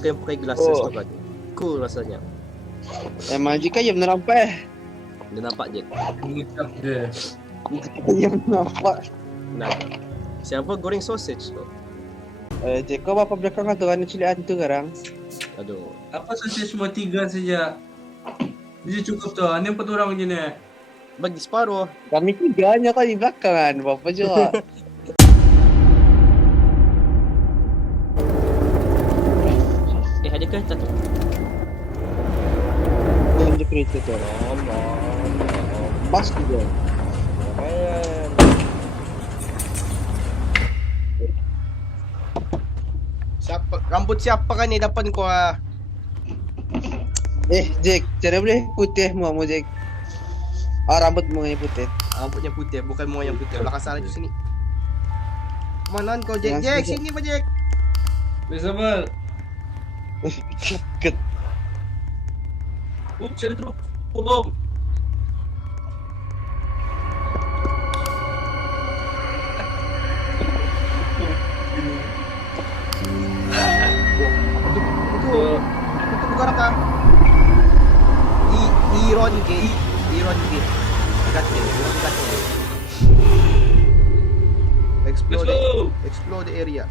Jika yang pakai glasses tuh kan. Cool rasanya. Emang jika yang nampak Dia nampak Jack. Mengucap dia. yang nampak. Nah. Siapa goreng sausage tu? Cik, kau apa belakang tu kan cilian tu sekarang? Aduh. Apa saja semua 3 saja. Jadi cukup tu. Ini 4 orang je ni. Bagi separuh. Kami 3 hanya kau di belakang kan, apa juga. Adakah tak? Tunjuk kereta tu. Pas juga. Siapa? Rambut siapa kan ni depan kau ah? Jack, cara boleh putih mu Jack. Rambutmu yang putih. Rambutnya putih, bukan mu yang putih. Belakang sana tu sini. Mana kau Jack? Yang Jack, sini apa Jack? Bisa bal. Ket. Centro. Potong. Itu bukan apa? Iron Gate. Iron Gate. Dekat. Explore the area.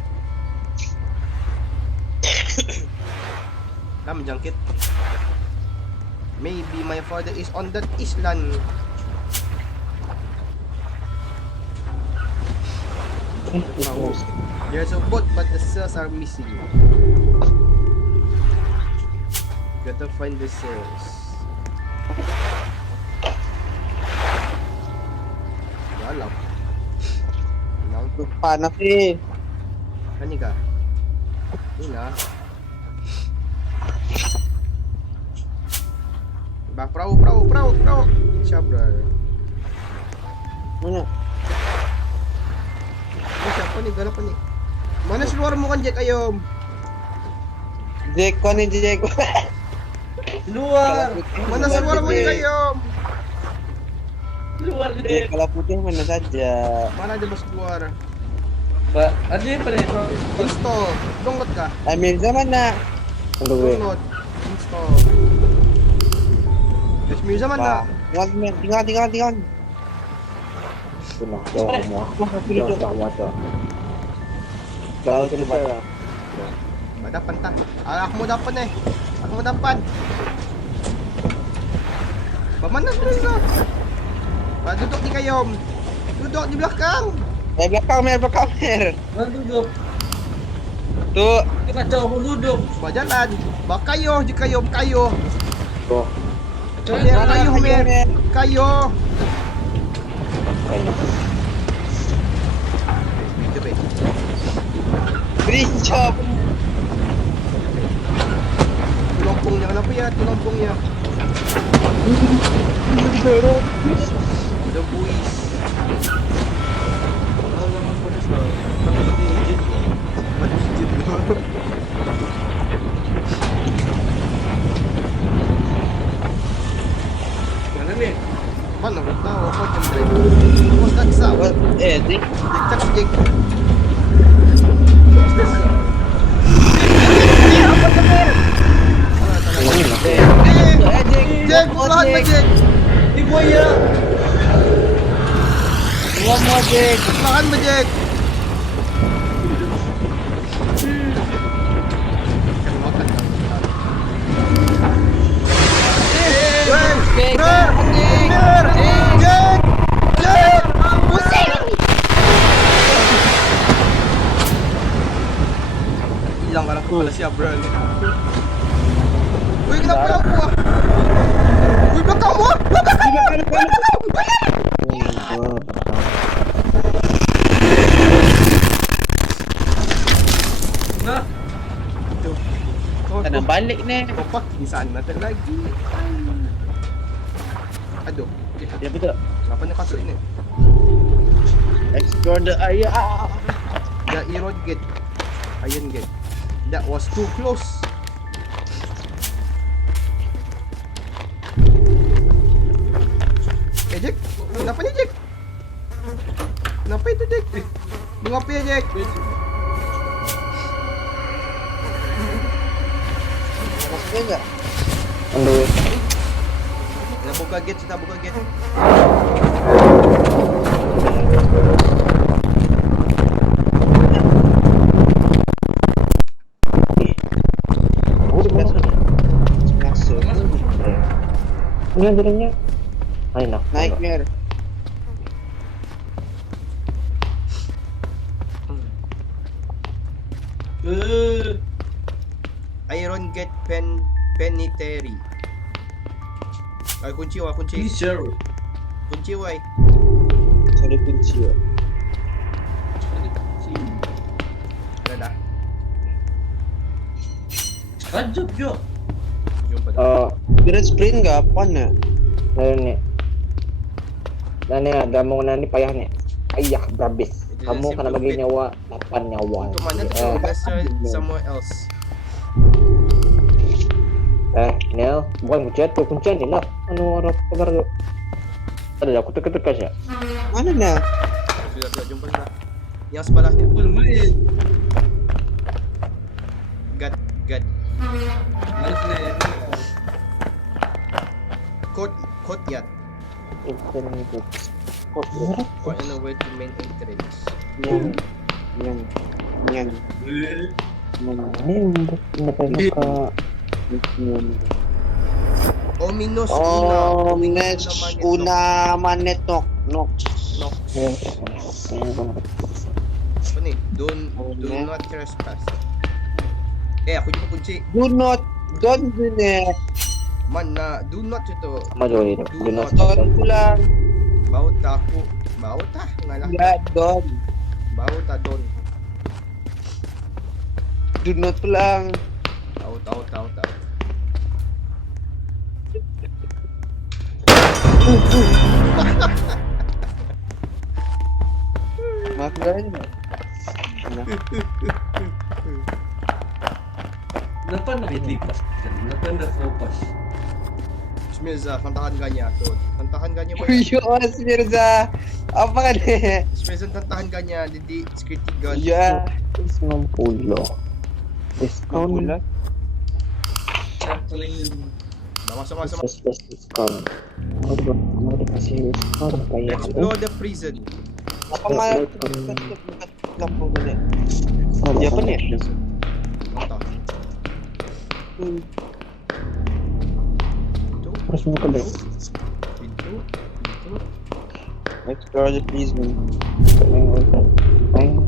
Dah menjangkit. Maybe my father is on that island. There's a boat but the sails are missing. Gotta find the sails. Dalam. Panas sih. Kan ni kah? Ni lah. Bah, perahu. Siapa? Mana? Ni siapa ni? Galap ni. Mana seluar mu kan Jack Ayom? Jack, kau ni Jack. Luar. Mana seluar mu Jack Ayom? Luar Jack, dia. kalau putih mana saja. Mana dia mas keluar? Pak, ada apa ni? Install. Download kah? Mirza mana? Download. Install. Mirza mana? Tinggal. Sudah, jauh semua. Jauh semua. Dapat tak? Aku mau dapat nih. Aku mau dapat. Mana Mirza? Duduk di kayom. Duduk di belakang. Belakang Mer. Mana duduk? Tuh. Kita jauh pun duduk. Bawa jalan. Bawa kayu je kayu. Tuh. Mer kayu Mer. Kayu. Coba. Great job. Tulompongnya kenapa ya? Tulompongnya. The boys. Mana ni? Mana aku tahu apa macam tu. Kau tak tahu. Jack. Tak Jack. Jack, bukan Jack. Di buaya. Mau Jack. Makan Jack. Hilang barang kepala siap bro. Wih, kenapa aku ah? Wih, belakangmu ah! Nah, Kena balik ni. Kau pak di sana tak lagi. Aduh, Ya betul. kenapa ni kasut ini? Explore the area. The Iron Gate. Iron Gate. That was too close. Jack, kenapa ni Jack? Kenapa itu Jack? Mengapa ya Jack? Iya enggak? On the way. Kita buka gate, kita buka gate. Oh, di mana? Masuk. Ini jalannya. Ayo nah. Naik Mir. Iron Gate Penitentiary. Ay, kunci wah, kunci. Teacher. Kunci wah. Cari kunci ya. Ada dah. Rajab jo. Jumpa dah. Kira sprint nggak apa ya? Ayun nih. Dan ya, damong na ni payah nih. Ayah, brabis. Itu Kamu simple kena bagi bit. nyawa, 8 nyawa. Untuk mana tu? Let's try somewhere else. Nel, bukan kuncian ni lah. Anu orang kabar tu. Ada aku teka-teka saja. Mana nih? Sudah jumpa sudah. Yang sebelahnya. Lumayan. Gad. Malas na yan. Courtyard. Itu ni tu. Or in a way to main entrance. Yan. Ini untuk maka Ominous Oh, Una. next una manetok. No. No. Apa ni? Do not trespass. Aku jumpa kunci. Don't do that. Mana? Do not itu. maju itu. Do not. Don't pulang. Bau taku. Bau tah ngalah. Enggak, don't. Bau tah don. Do not pulang. Tahu. Maaf guys. Kenapa nak lipas? Kenapa nak fokus? Bismillah, tantahan ganya tu. Tantahan ganya boy. Yos Mirza. Apa kan nih? Bismillah tantahan ganya jadi security guard. Iya. 90. Diskon. Dah masuk. Diskon. Mau dikasih diskon kayak Explore the prison. Apa malah kampung ini? Ya apa nih? Mantap. Terus mau ke deh. Pintu. Explore the prison. Peng.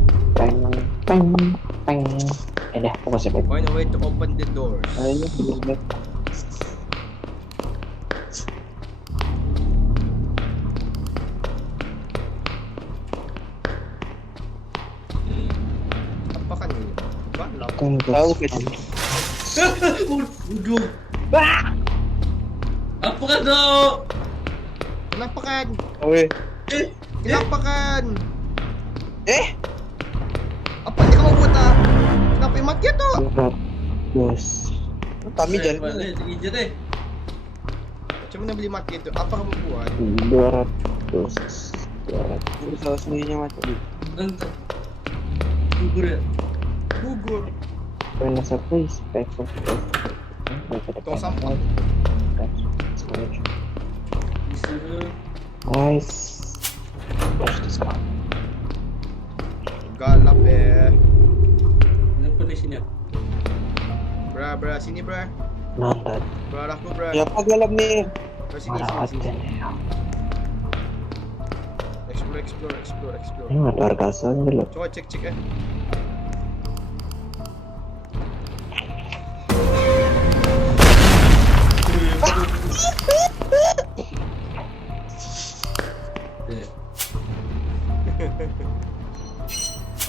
Dah, fokus ya, Pak. Find a way to open the doors. Ayo, prison. Apa kan ini? Apa? Lampu. Tahu kan? Udah. Apa ka to? Kenapa kan? Oke. Kenapa kan? Apa? Apa yang kamu buat ah? Kenapa yang mati tu? Bos. Kami jalan. Balik, sige deh. Macam mana beli mati tu? Apa kamu buat? 200. Aku tahu sendirinya mati. Entah. Gugur ya. Gugur. Pernah satu spek Tong sampah. Disuruh. Guys. Bos diskon. Galap Kenapa di sini? Bra, sini bra. Nonton. Bra aku bra. Ya apa galap nih? Bra sini. Marawatin ya. Explore. Ini ada harga asalnya dulu. Coba cek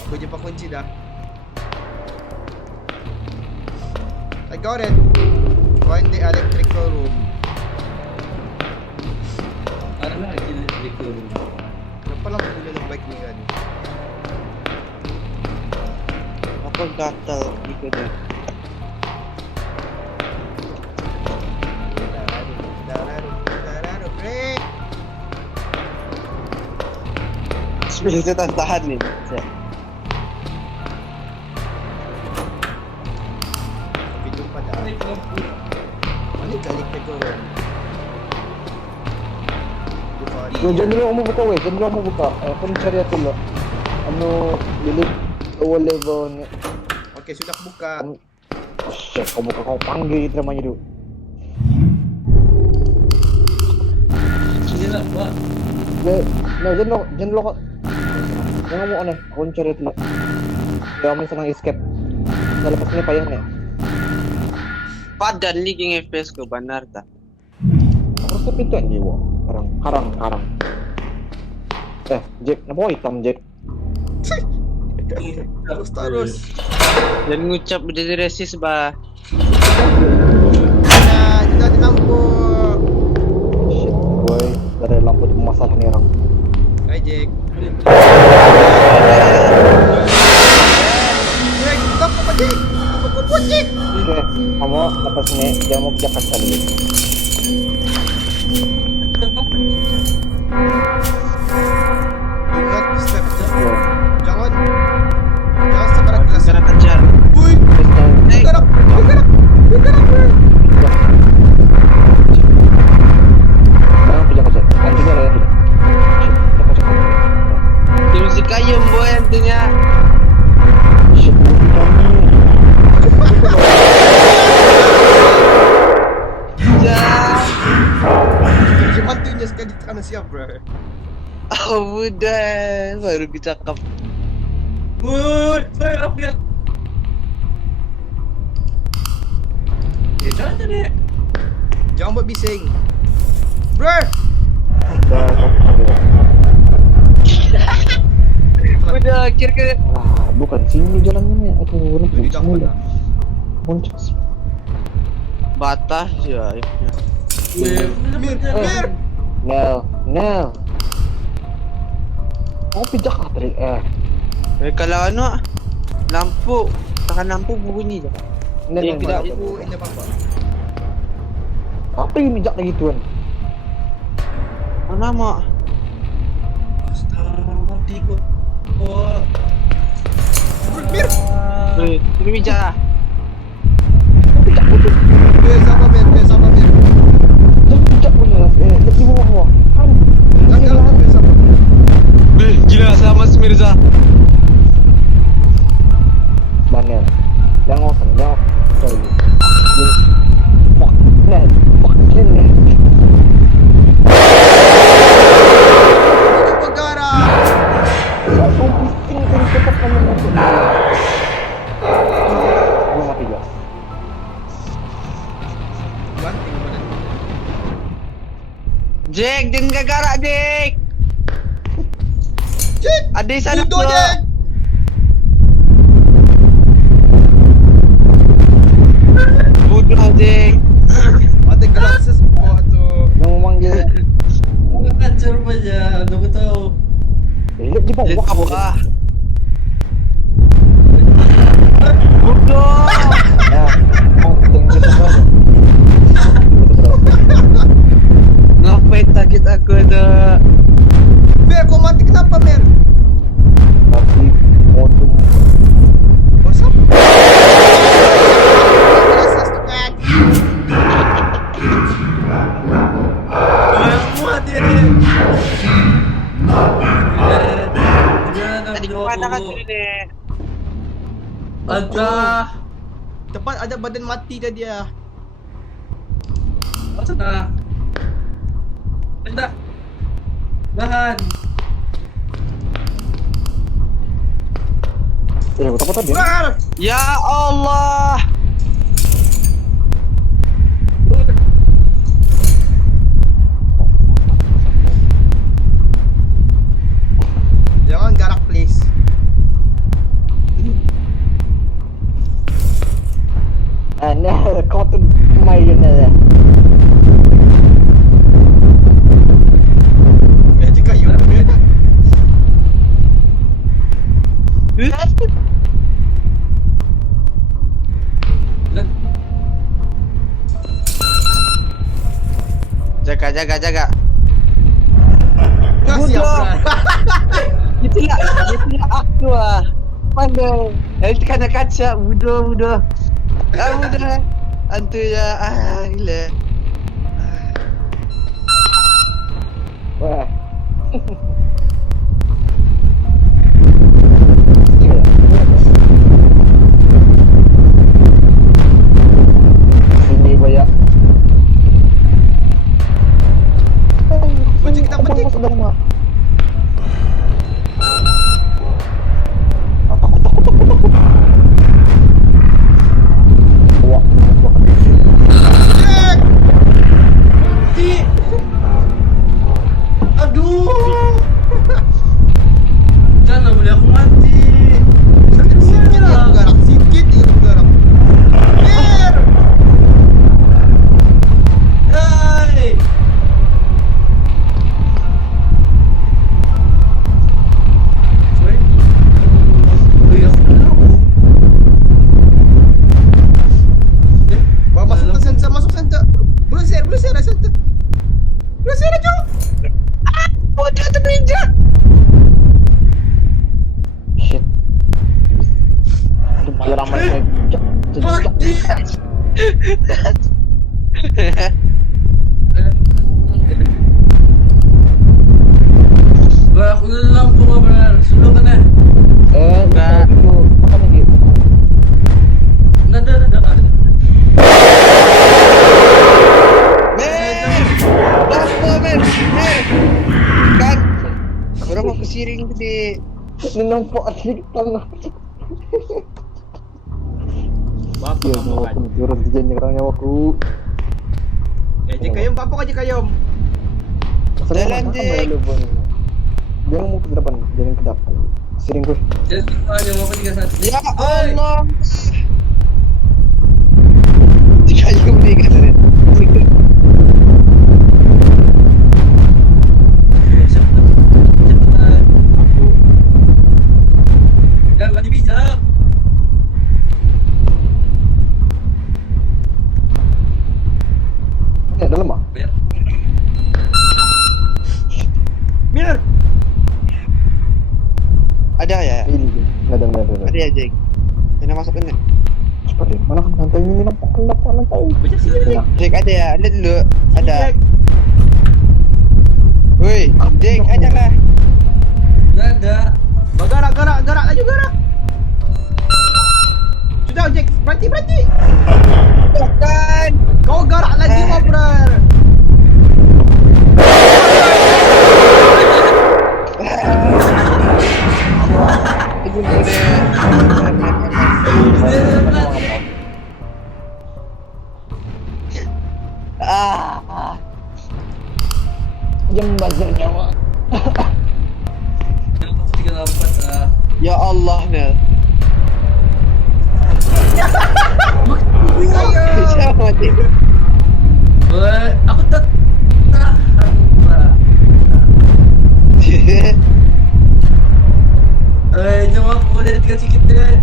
Aku jumpa kunci dah. I got it. Find the electrical room. Parang nakikita ko. Kenapa lang pula ng bike ni Gani? Apa gatal gitu deh. Break. Sebenarnya tahan nih. Sampai jumpa dah. Ay, Jangan dulu kamu buka weh, jangan dulu kamu buka. Aku cari aku dulu. Anu bilik lower level ni. Oke, sudah buka. Shit, kau buka kau panggil itu namanya dulu. Sige na, ba? Jangan dulu kau. Jangan mau aneh, aku cari dulu. Ya, kami senang escape. Dah lepas ni payah ni. Padan ni king FPS ko benar tak? Aku rasa pintu anjing wah. Karang. Jack, kenapa hitam Jack? Terus. Dan ngucap jadi resis bah. Nah, kita di lampu. Shit, boy, dari lampu tu masalah ni orang. Hai Jack. Jack, stop apa Jack? Apa kau buat Jack? Okay, kamu lepas ni jangan mau kerja kasar dulu. Ingat step. Yo, Jangan sekarang gelas. Sekarang kejar. Woi, terus jangan. bergerak. Jangan kerja kasar. Anjingnya lah tu. Cepat. Tim si kayem boy antunya. Shit, kami. Ya. Cuma tunya sekali tekan siap bro. Oh budak, baru bercakap. Woi, saya upgrade. Jangan ni. Jangan buat bising. Bro. Dah panggil. Budak, kira-kira. Bukan sini jalannya ni. Aduh, Di nampak depan semula. dah. Boncos. Batas ya. Mir. Nel. Kau pijak lah tadi. Kalau anu lampu, tahan lampu bunyi je. Nel. Tidak ibu ini apa? Apa yang pijak lagi tuan? Mana mak? Astaga, tiga. Oh. Mir. Ini bijak. Mir sama Mir. Jangan pijak pun ya. Di bawah. Kan. Jangan Mir sama. Gila sama Mirza. Daniel. Jangan ngosong. Sorry. Fuck. Nel. Fucking Nel. Pegara. Kau bising tadi tetap kamu masuk. Gua mati guys. Banting badan. Jack, jangan gagarak Jack. Jack. Ada sana Bodoh tu. Jack. Bodoh Jack. Ada glasses bawah tu. Yang memanggil. Kacau aja, aku tahu. Lihat di Jack bawah. apa? Bodoh. Ya. Oh, tengok kita bawah. Ngapain takut aku ada? Mir, kau mati kenapa Mir? Tapi modum. What's up? Glasses tu kan. Muat dia ni. Tadi mana kan ni? Ada. Tepat ada badan mati tadi ah. Macam dah. Dah. Bahan. Apa tadi? Mir. Ya Allah. Jangan garak please. Nah, kau tu main ya. Dia cakap you Mir. Jaga. Kasih Bodoh. Abra. Itulah aku ah. Pandai. Kena kaca bodoh. Bodoh. Antu ya gila. Wah, Iya. Sini banyak. Bocik kita bocik. Masuk dalam, Mak. Wah, Jack. Mati. Aduh. Jangan boleh aku mati. Sakit Sikit ya aku garap, sikit ya aku garap. Mir. Hai. Cuy. Oh iya, aku kenapa? Ya, Bawa masuk ke center, masuk center. Berusir center. Berusir aja. Bocah tu ninja. shit. Aduh, ramai saya. Mati. Wah, aku udah lampu nggak benar. Sudah kan ya? Enggak. Itu makan lagi. Nggak ada. Lampu men. Kan. Orang mau kesiring gede. Nampak sedikit tanah. Bapak Ya, kamu nyawa kan. aku turun di janji kerang nyawaku. Jack kayom, bapak aja kayom. Jalan, Jack. Jangan mau ke depan, jangan ke depan. Siring gue. Jadi aja mau ke 31. Ya Oi. Allah. Dikayum nih katanya. Cepetan. Dan masih bisa. Dalam ah? Biar. Mir. Ada ya? Ini. Nggak ada. Ada ya, Jack. Kena masuk ini. Cepat deh. Mana kan lantai ini nampak lantai. Bocah sini Jack. Nah, Jack ada ya? Lihat dulu. Sini, Ada. Jack. Woi, Jack ada lah. Nggak ada. Gerak laju gerak. Sudah Jack, berhenti. Bukan. Kau gerak lagi ngobrol. Aduh, boleh. Ah, jam buzzer nyawa. Yang 34. ya Allah, Mel. Siapa mati? Woi, aku tak tahan, Pak. Nyawa aku udah tinggal sedikit deh.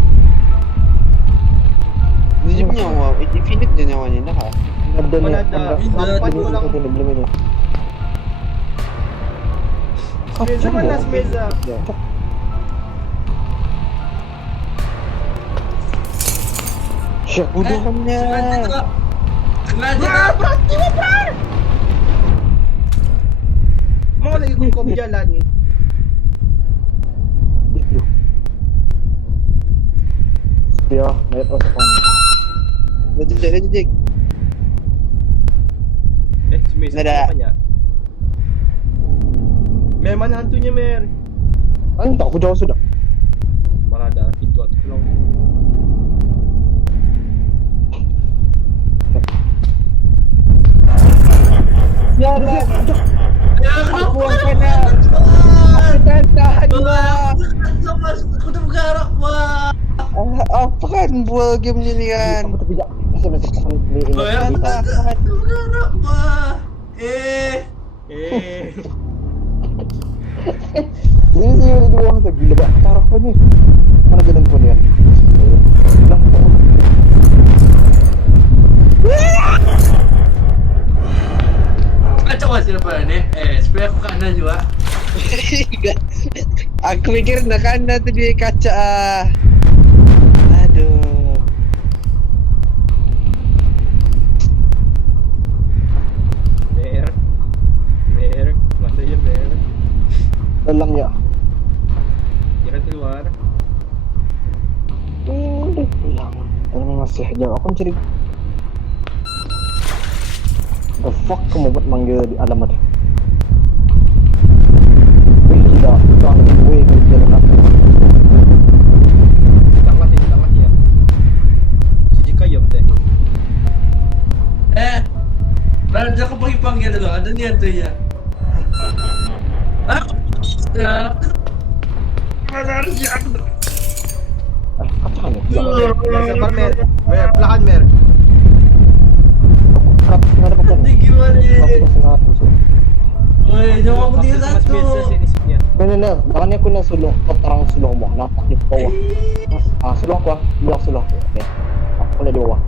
Dia punya nyawa, infinite dia nyawanya, dah kan? Ada Mana nih, ada? Ada. belum ini. Semeza mana semeza? Ya. Shit, Bodohnya. Sengaja, Bro, Kak. berhenti ngobrol. Mau lagi kau berjalan. itu. Ya, lihat osapan. Betul, Jack. Semeza Nada. apanya? Mer, mana hantunya Mer? Entah, aku jauh sudah. Mana ada pintu atau pulau? Ya Allah. Ya, Aku kenapa? akan tahan, Bang. Aku udah bergerak, Pak. Apa kan buat game ini kan? Aku tapi jangan masih tahan ini. Oh, ya? Tahan. Aku bergerak, Pak. Eh. Ini sih udah di bawah tuh gila banget taruh apa nih? Mana jalan pun ya? Coba sih depan ni. Supaya aku kanan juga. Aku mikir nak kanan tu dia kaca. Aduh. Mer. Mer, masa ya Mer. Dalamnya. Jangan keluar. Hindi. Hilang. Dalamnya masih jauh. Aku mencari. The fuck kamu buat manggil di alamat? Wih gila. Bang, gue kerja dengan apa? Ditang mati ya. Si Jika yum deh. Raja ko panggil dulu. Ada niyan tuh ya. Ya. Mana siya? Kacang ya? Sabar Mer. Mer, belahan Mer. Kat, nggak ada apa-apa. Hindi gimana Aku eh. kasih ngaku so. Oy, jangan aku tinggal Mas satu. biasa sini sini. Bener, makanya aku na sulong. Kau terang sulong mo. Napak di bawah. Sulong aku ah. Bilang sulong aku. Oke. Aku na di bawah.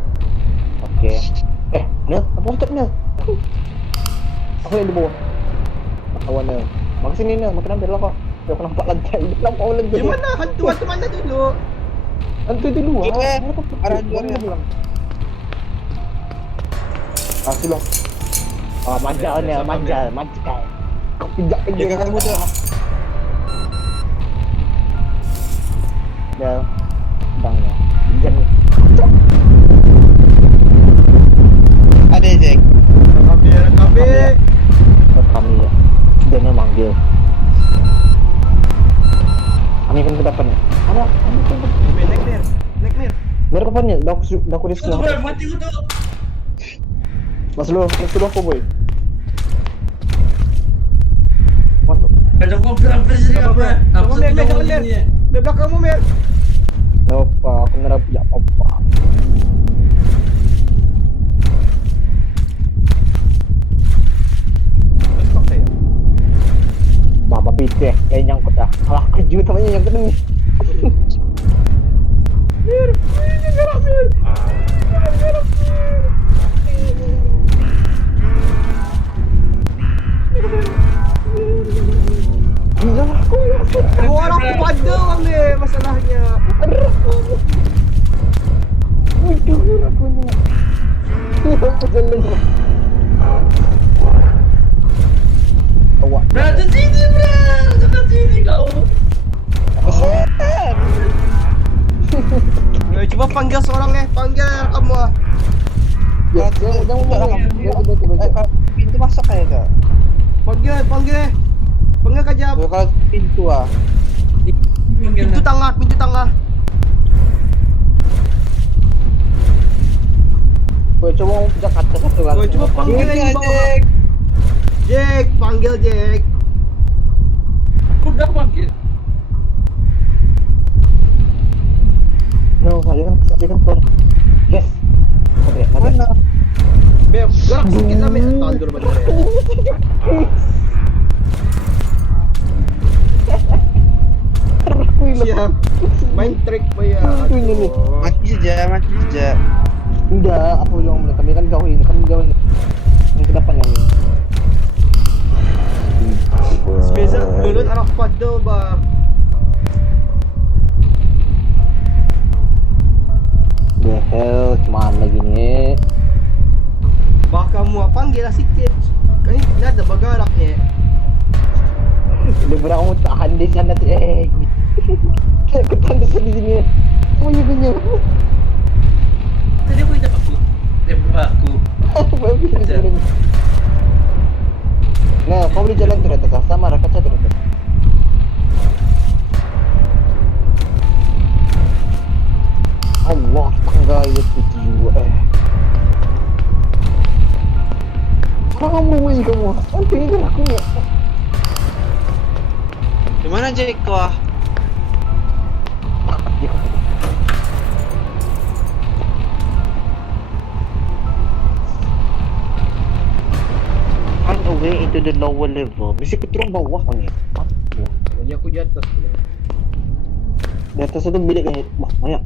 Oke. Nel, apa stop Nel? Aku na di bawah. Kawan Nel. Makin sini Nel, makin ambil ako. Kaya ako nampak lantai. Nampak ako lantai. Gimana? Hantuan tu mana dulu? Lantai dulu ah. Eh, Mana apa? arah luar Mana ya. bilang? Sulong. Manjal Nel, manjal. Kau pijak-pijak. Jaga kamu tuh. Nel. Bangnya. Pijak ni. Ada Jack. Rakabe. Kami dia nya manggil. Kami kan ke depan ya. Ada, kami kan ke depan. Mer, naik Mer. Mereka apa nih? Dah aku di Ito sekolah. bro, mati ko to. Mas lu aku boy. Masuk. Kada ko perang presiden apa? Kamu Mer, jangan Mer. Mer belakangmu Mer. Apa? Aku ngerap ya apa? Pakai ya. Baba bite, kayak nyangkut dah. Alah kejut namanya yang kena nih. Mer, ini gerak Mer. Gila aku ya. Orang aku ada orang ni masalahnya. Waduh, aku nya. Aku jalan. Awak. Nah, di sini bro. Dekat sini kau. Coba panggil seorang panggil kamu. Ya, jangan ngomong. Ya, udah. Pintu masuk kayak kak. Panggil kajap. Kalau pintu ah. Pintu tengah. Gue coba mau pijak kaca satu lah. Gue coba panggil yang di bawah. Jack, panggil Jack. Aku udah panggil. No, saya kan keluar. Yes. Oke, Mana? Mer, gerak sikit lah Mer. Tandur benar ya. Siap. Main trick ya. Ini nih. Mati saja. Enggak, apa yang mulai kami kan jauh ini kan jauh ini. Yang ke depan yang ini. Spesial dulu arah pada bah. The hell, cuman lagi nih. Bah kamu panggil lah sikit. Kan ini ada bagaraknya. Udah berapa kamu tahan di sana tuh. Kayak ketanda di sini. Oh iya bener. Tadi aku hidup aku. Dia berpaku. Bagus di sini. Nah, kau boleh jalan terus atas sama kaca terus. Allah, tangga itu jiwa. Kamu woi kamu. Nanti ini aku ya. Di mana Jack wah? On the way into the lower level. Mesti aku turun bawah kan ya. Punya aku di atas. Di atas itu bilik kan. Wah, banyak.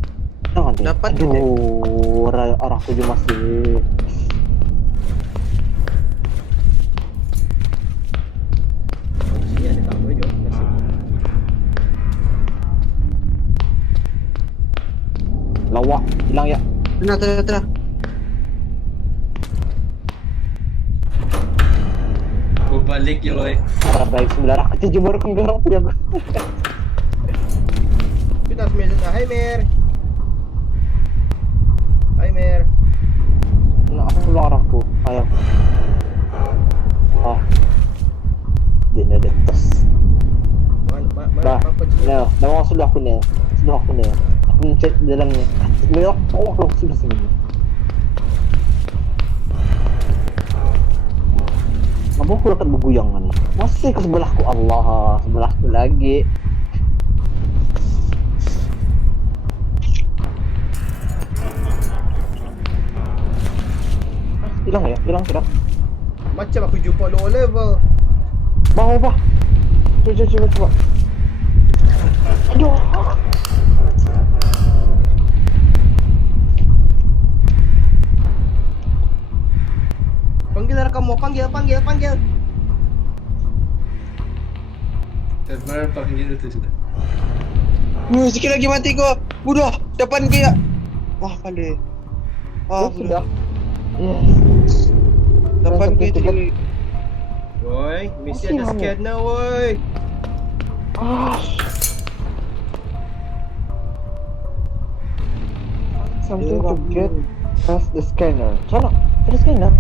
Jangan deh. Dapat, Aduh, arah tujuh masih. Sini ada kamu juga. Lawak, hilang ya. Tenang. Gue balik balik ya loy. Para baik sebelah aku jemur ke dorong tuh jago. Kita harus mesin. Hai Mer. Hai Mer. Nah, aku larangku. Ayo. Ah. Dia ada tes. Dah. Nah, nama sudah aku nih. Sudah aku nih. Aku ngecek dalamnya. Lihat, oh, sudah sini. Kamu aku dapat beguyangan. Masih ke sebelahku. Allah, sebelahku lagi. Hilang ya? Hilang sudah. Macam aku jumpa low level. Bawah. Coba. Aduh. Panggil kamu, panggil. Terbaru panggil itu sudah. Sikit lagi mati kau. Budak, depan kaya. Wah, pandai. Oh, sudah. Depan kaya tu. Woi, misi Masih ada hamil. scanner woi. Something to get past the scanner. Sana, ada scanner.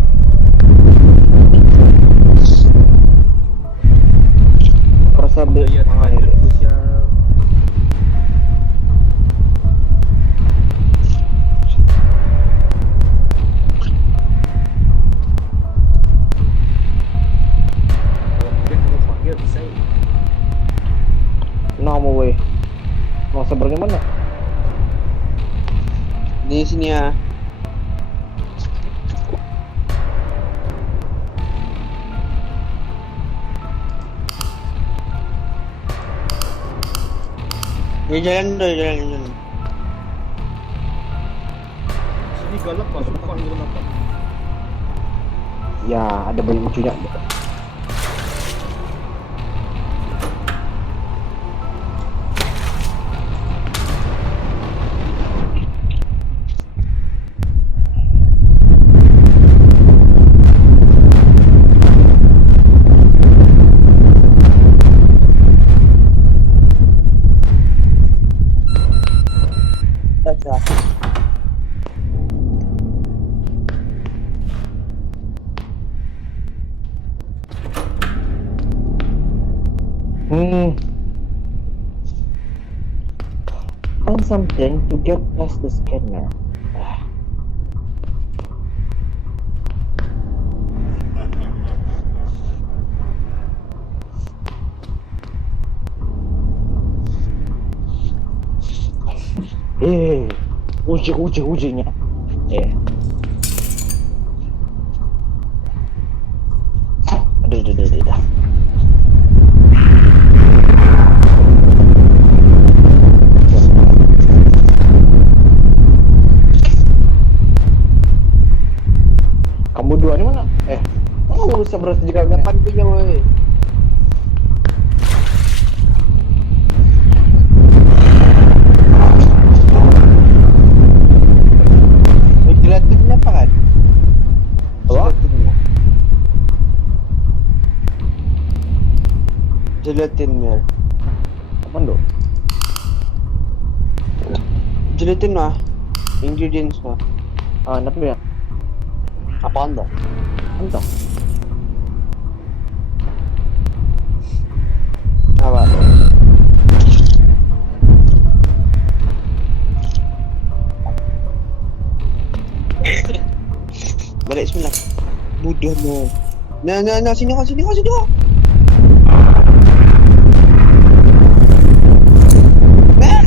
Perasa Lihat ah, ada ini. sosial. Panggil bisa ya. Nama weh. Mau seberang mana? Di sini ya. Jalan. Sini galak pas sumpah lu kenapa? Ya, ada banyak lucunya. Find something to get past the scanner. Uji-ujinya. Aduh. Kamu dua ni mana? Kamu bisa berarti juga Depan kaya woi. Gelatinnya apa kan? Apa? Gelatin mer. Apa ndo? Gelatin mah. Ingredients mah. Apa ya? Apaan dah? Entah. Apa? Balik semula. Mudah mo. Nah, sini kau. Nah.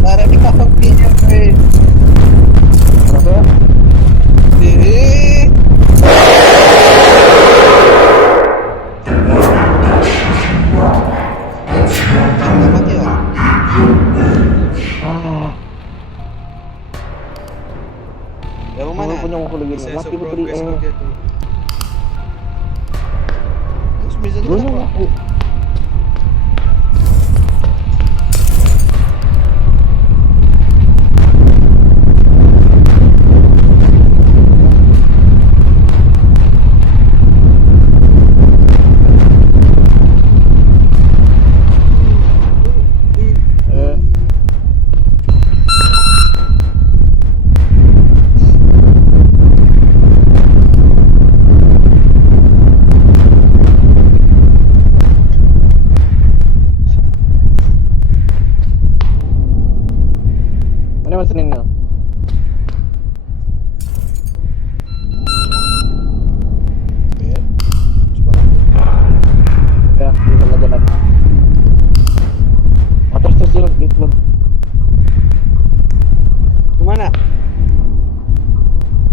Para kita pagpinya weh. Kenapa ya? Mati ya. Yang mana? Punya aku lagi nih. Sense Mati of putri. progress kau dia tu. Terus mesin tu Punya apa? aku. Mana mesenin Nel? Mer. Sebarang. Ya, di sana jalan. Oh, terus jalan di keluar. Kemana?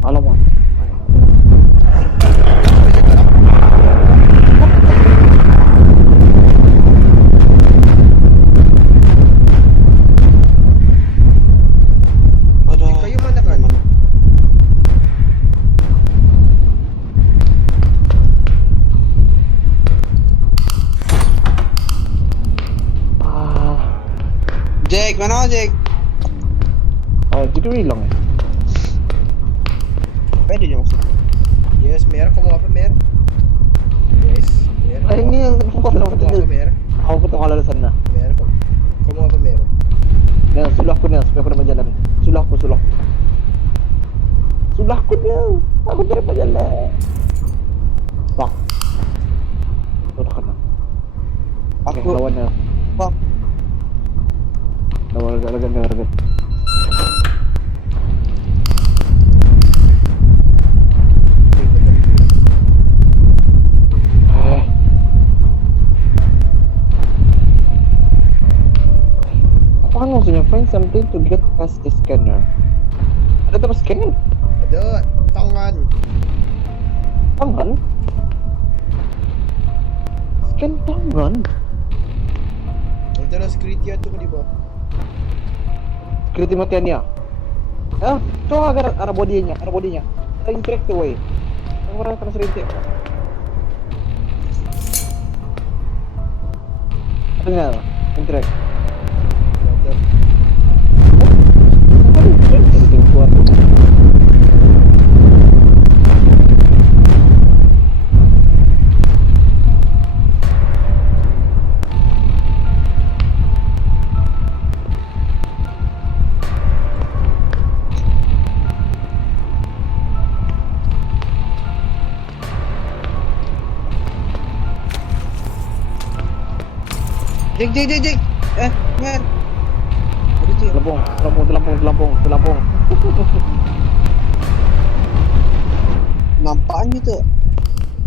Alamak. Sampai situ lah. Ada. Kayu mana kan? Ah, Jack, mana Jack? oh jadi hilang ya? Apa dia masuk? Yes, Mer. Kamu apa, Mer? Yes, Mer. Ah, ini Kamu apa, Mer? Aku ketemu kalau di sana. Mer. Kamu apa, Mer? Nel, sulah aku Nel, supaya aku dapat jalan. Sulah aku. Sulah aku Nel, aku dapat jalan. Bang. Udah kena. Oke, Aku lawan Nel. Bang. Lawan harga. Apaan maksudnya? Find something to get past the scanner. Ada tempat scanner? Ada tangan. Tangan? Scan tangan? Antara security tu di bawah. Security matiannya. Ah, tuh agar arah bodinya. Ada interact tuh, way. Orang akan serintik. Dengar, interact. Ada. Jadi keluar. Jack. Man. Ada tu. Terlampung. Nampaknya tu.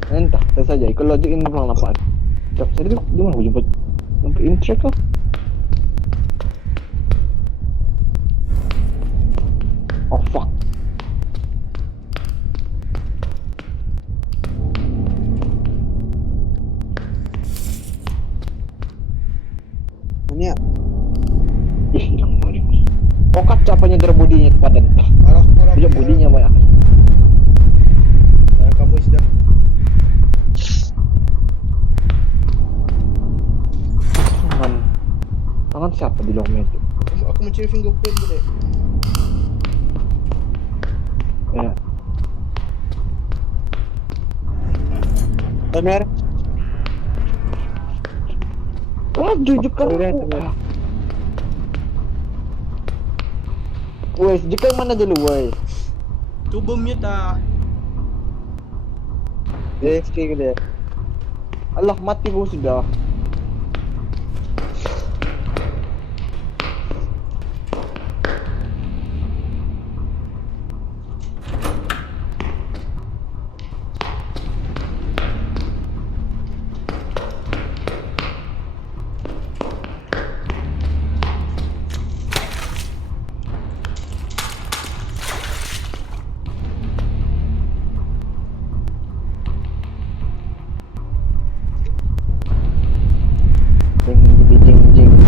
Entah, saya saja. Ikut logik ini memang nampak. Sekejap, saya tengok di mana aku jumpa interact kau? Oh fuck. Mana? Ih, hilang body. Oh kaca penyedera bodinya itu padan. Arah kurang. Punya bodinya banyak. Arah kamu sudah. Tangan siapa di longnya itu? Aku mencari fingerprint boleh. Ya. Benar. Laju jekar. Wes, jekar mana dulu, wes? Tu mute ah. Jack dia. Allah mati gua sudah.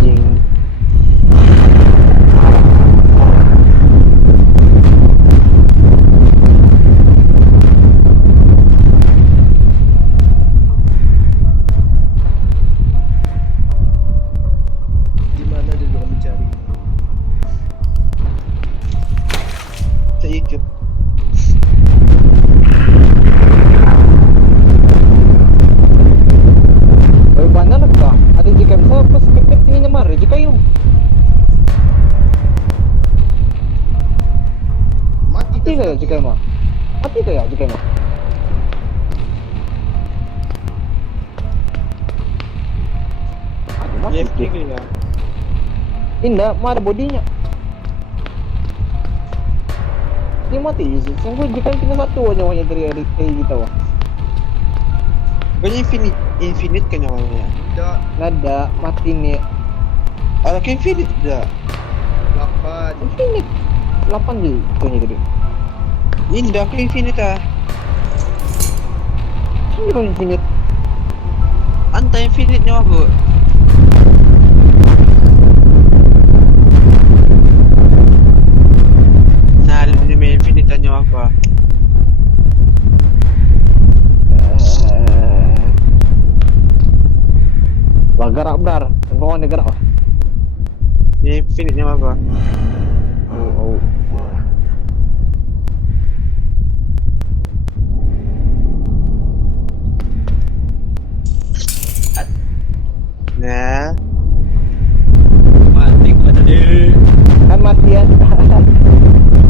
Jing. Di mana dia orang mencari? Tak YouTube. Mana nak kah? Ada jika saya pas pepet sini nyamar jika yung Mati mati dah. ke jika mah? Mati ke ya jika mah? Aduh mati. Jack dia. Indah, mah ada bodinya. Dia mati. Sungguh dia kan kena satu nyawanya dari kita wah. Banyak infinite kan nyawanya. Tidak. Nada mati nih. Ada ke infinite tidak? 8. Infinite. 8 je tuhnya tadi. Ini dah ke infinite ah. Sini kan infinite. Anta infinite nyawa aku. Nah, ini main infinite nyawa aku. Wah gerak benar. Engkau ada gerak wah. Ini infinite nyawa aku. Oh. Nah, Mati gua tadi. Kan matian.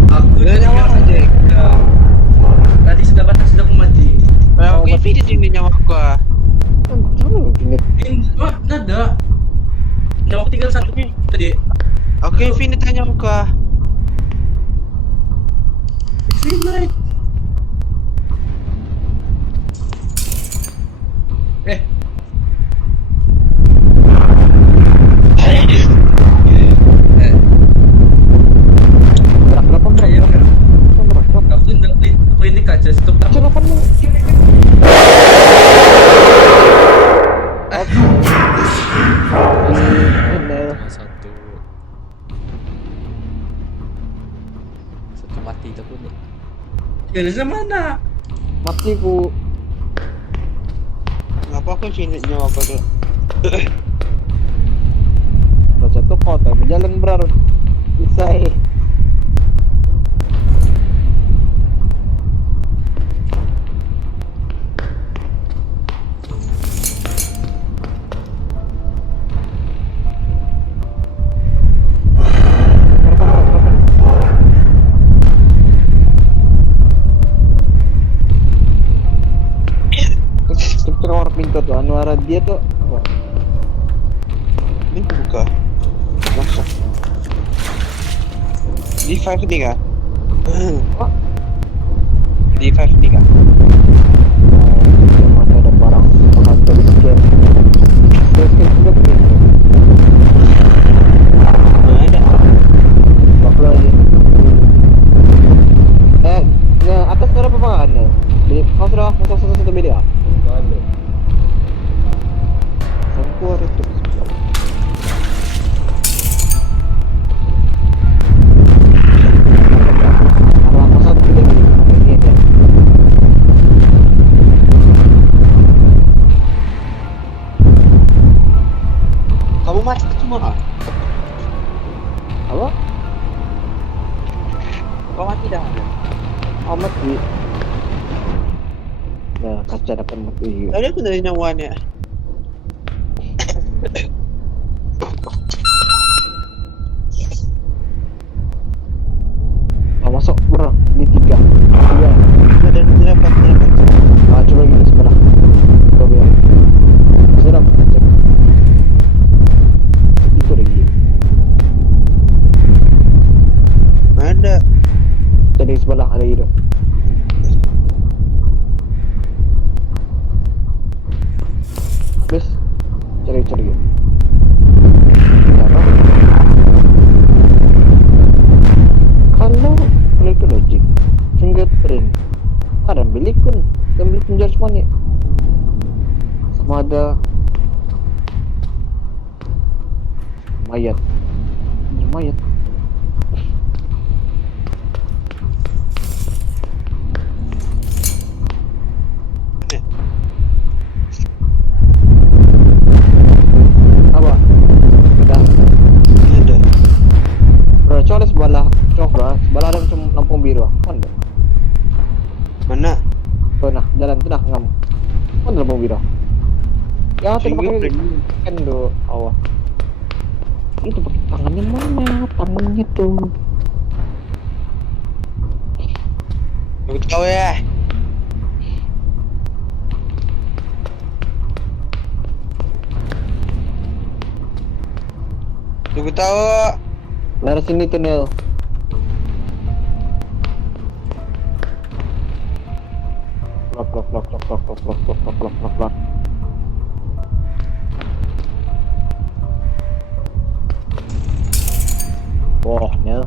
Aku Udah tadi nyawa kan aja. ya. Tadi sudah batas sudah aku mati. aku infinite ini nyawa aku. Macam infinite. Wah, nada. Nyawa aku tinggal satu tadi. Aku infinite nyawa aku. Infinite. Eh. Gerak berapa berak? Saya Gerak berapa? aku ini kaca stop tak. Macam 8 mu. Cuma satu mati tu pun ni. Ya, dari mana? Mati ku. Ngapa aku infinite nyawa aku tu? Baca tu kau tak berjalan berar. Bisa keluar pintu tu anu arah dia tu. Wah, Ini aku buka. Masuk. D5 ni kah? Wah. D5 ni kah? macam mana ada barang pengantar sikit. Sikit juga begitu. Ada. Berapa lagi? Nah, atas berapa pangan? Kau sudah masuk satu media? Kalau Sangkuar itu. Arah masuk kita ini dia. Kamu mati semua kah? Apa? Kau mati dah. Amat sih. Nah, kaca dapat mati. Tadi aku dari nyawanya. Masuk bro di 3. Ada dapat. Coba lagi di sebelah. Coba ya. Sudah cek. Itu lagi. Ada. Jadi sebelah ada itu. Terus cari. Kalau itu logik, fingerprint, ada bilikun dan bilikun judgement sama ada mayat. Ini mayat. Apa? Sudah. Ada. Bro, coba sebelah, coba sebelah ada macam lampu biru. Mana? Mana? Tuh nah, jalan tu dah ngam. Mana lampu biru? Ya, tu pakai Fingerprint. kan do awak. Itu pakai tangannya mana? Tangannya tuh. Aku tahu ya. Aku tahu. Dari sini tunnel. Lock. Wah, Nel.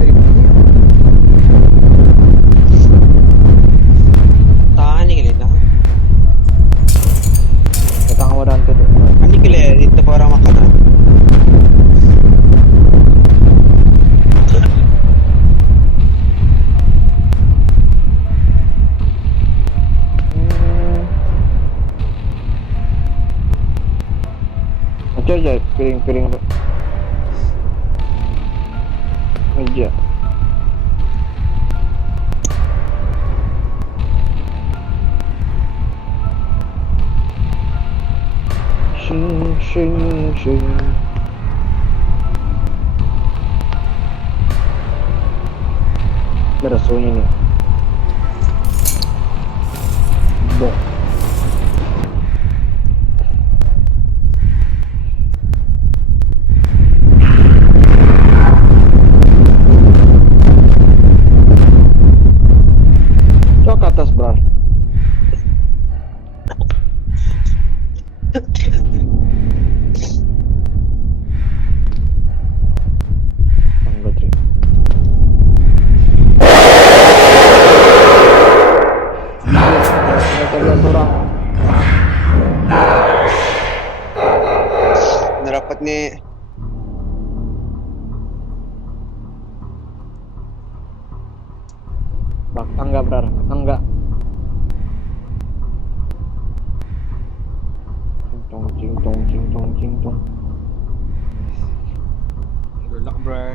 Dari mana ya? Tahan nih kali dah. Datang mo dan tuh. Ani kali dito para makanan. Aja piring aja. Shing. Berasunya nih. Bok. Coba ke atas, bro. Tangga 3. Orang. Narapat ni Bak tangga, bro. Tangga. Cing tong. Good luck, bro.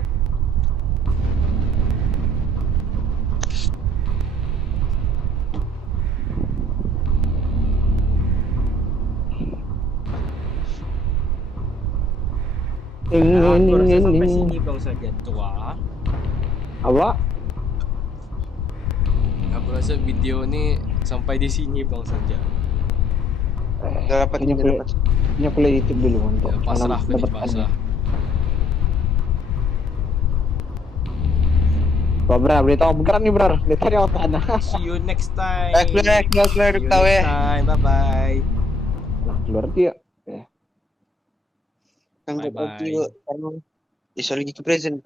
Aku rasa sampai sini bang saja tua. Apa? Aku rasa video ni sampai di sini bang saja. narapat ni narapat. Ini aku lihat YouTube dulu untuk Ya, pasrah aku ni pasrah. Bro, beritahu bergerak nih, bro. Beritahu dia tanah. See you next time. Keluar See you tahu next time. Bye bye. Nah, keluar dia. Ang Bye-bye. karena iso lagi ke present.